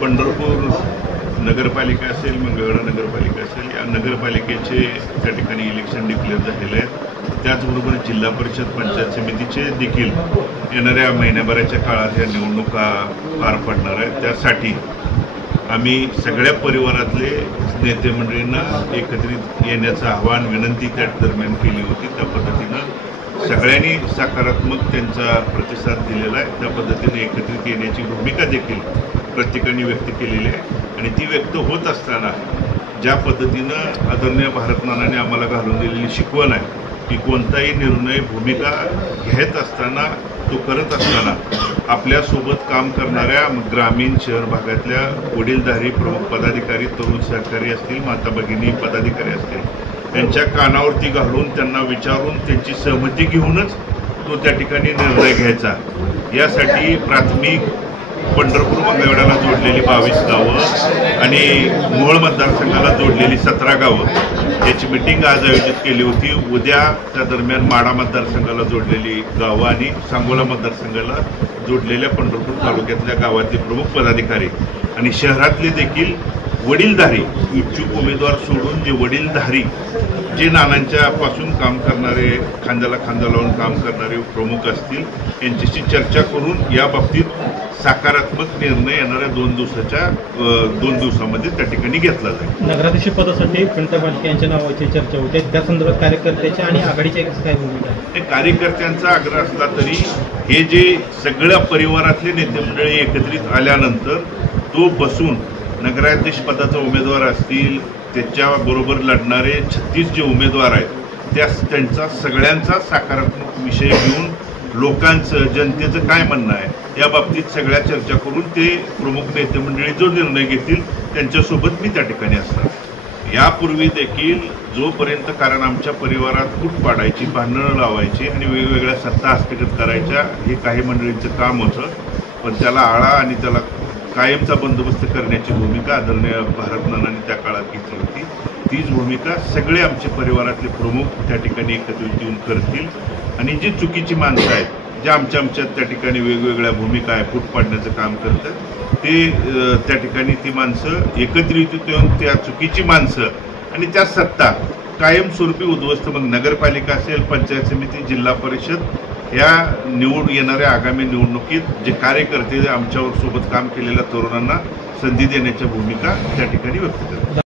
पंढरपूर नगरपालिका असेल, मंगळवेढा नगरपालिका असेल, या नगरपालिकेचे त्या ठिकाणी इलेक्शन डिक्लेअर झालेले आहेत। त्याचबरोबर जिल्हा परिषद पंचायत समितीचे देखील येणाऱ्या महिन्याभराच्या काळात या निवडणुका पार पडणार आहेत। त्यासाठी आम्ही सगळ्या परिवारातले नेते मंडळींना एकत्रित येण्याचं आवाहन विनंती त्या दरम्यान केली होती। त्या पद्धतीनं सगळ्यांनी सकारात्मक त्यांचा प्रतिसाद दिलेला आहे। त्या पद्धतीने एकत्रित येण्याची भूमिका देखील प्रत्येकाने व्यक्त केलेली आहे आणि ती व्यक्त होत असताना ज्या पद्धतीनं आदरणीय भारतनानाने आम्हाला घालून दिलेली शिकवण आहे की कोणताही निर्णय भूमिका घेत असताना तो करत असताना आपल्यासोबत काम करणाऱ्या ग्रामीण शहर भागातल्या वडीलधारी प्रमुख पदाधिकारी, तरुण सहकारी असतील, माता भगिनी पदाधिकारी असतील, यांच्या कानावरती घालून त्यांना विचारून त्यांची सहमती घेऊनच तो त्या ठिकाणी निर्णय घ्यायचा। यासाठी प्राथमिक पंढरपूर मंगळवेढ्याला जोडलेली 22 गावं आणि मोहोळ मतदारसंघाला जोडलेली 17 गावं याची मिटिंग आज आयोजित केली होती। उद्या त्या दरम्यान माढा मतदारसंघाला जोडलेली गावं आणि सांगोला मतदारसंघाला जोडलेल्या पंढरपूर तालुक्यातल्या गावातले प्रमुख पदाधिकारी आणि शहरातले देखील वडीलधारी इच्छुक उमेदवार सोडून जे वडीलधारी जे नानांच्या पासून काम करणारे, खांद्याला खांदा लावून काम करणारे प्रमुख असतील यांच्याशी चर्चा करून या बाबतीत सकारात्मक निर्णय येणाऱ्या 2 दिवसामध्ये त्या ठिकाणी घेतला जाईल। नगराध्यक्ष पदासाठी प्रणिता बालके यांच्या नावाची चर्चा होते, त्या संदर्भात कार्यकर्त्याच्या आणि आघाडीच्या काय भूमिका आहे? कार्यकर्त्यांचा आग्रह असला तरी हे जे सगळ्या परिवारातले नेते मंडळी एकत्रित आल्यानंतर तो बसून नगराध्यक्ष पदाचा उमेदवार असतील, त्याच्याबरोबर लढणारे 36 जे उमेदवार आहेत त्यांचा सगळ्यांचा सकारात्मक विषय घेऊन लोकांचं, जनतेचं काय म्हणणं आहे या बाबतीत सगळ्या चर्चा करून ते प्रमुख नेते मंडळी जो निर्णय घेतील त्यांच्यासोबत मी त्या ठिकाणी असणार। यापूर्वी देखील जोपर्यंत, कारण आमच्या परिवारात फूट पाडायची, भांडणं लावायची आणि वेगवेगळ्या सत्ता हस्तगत करायच्या हे काही मंडळींचं काम होतं, पण त्याला आळा आणि त्याला कायमचा बंदोबस्त करण्याची भूमिका आदरणीय भारतनानांनी त्या काळात घेतली होती। तीच भूमिका सगळे आमचे परिवारातले प्रमुख त्या ठिकाणी एकत्रित येऊन करतील आणि जी चुकीची माणसं आहेत, ज्या आमच्यात त्या ठिकाणी वेगवेगळ्या भूमिका आहे, फूट पाडण्याचं काम करतात, ते त्या ठिकाणी ती माणसं एकत्रित येऊन त्या चुकीची माणसं आणि त्या सत्ता कायमस्वरूपी उद्ध्वस्त, मग नगरपालिका असेल, पंचायत समिती, जिल्हा परिषद या येणाऱ्या आगामी निवडणुकीत जे कार्यकर्ते आमच्यावर सोबत काम केलेल्या तरुणांना संधी देण्याच्या भूमिका त्या ठिकाणी व्यक्त करतात।